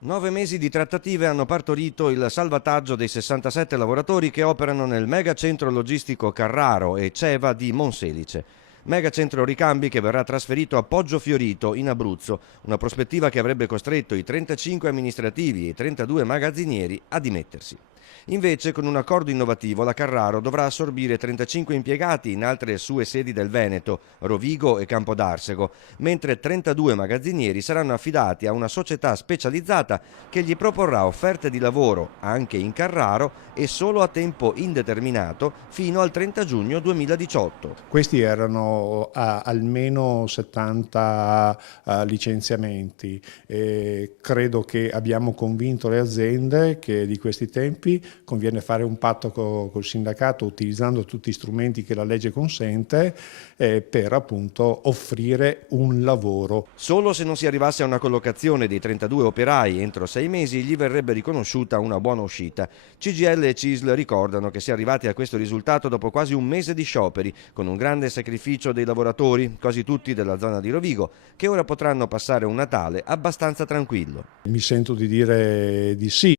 9 mesi di trattative hanno partorito il salvataggio dei 67 lavoratori che operano nel megacentro logistico Carraro e Ceva di Monselice. Megacentro ricambi che verrà trasferito a Poggio Fiorito in Abruzzo, una prospettiva che avrebbe costretto i 35 amministrativi e i 32 magazzinieri a dimettersi. Invece, con un accordo innovativo, la Carraro dovrà assorbire 35 impiegati in altre sue sedi del Veneto, Rovigo e Campodarsego, mentre 32 magazzinieri saranno affidati a una società specializzata che gli proporrà offerte di lavoro anche in Carraro e solo a tempo indeterminato fino al 30 giugno 2018. Questi erano almeno 70 licenziamenti e credo che abbiamo convinto le aziende che di questi tempi conviene fare un patto col sindacato utilizzando tutti gli strumenti che la legge consente per appunto offrire un lavoro. Solo se non si arrivasse a una collocazione dei 32 operai entro 6 mesi gli verrebbe riconosciuta una buona uscita. CGIL e CISL ricordano che si è arrivati a questo risultato dopo quasi un mese di scioperi, con un grande sacrificio dei lavoratori, quasi tutti della zona di Rovigo, che ora potranno passare un Natale abbastanza tranquillo. Mi sento di dire di sì.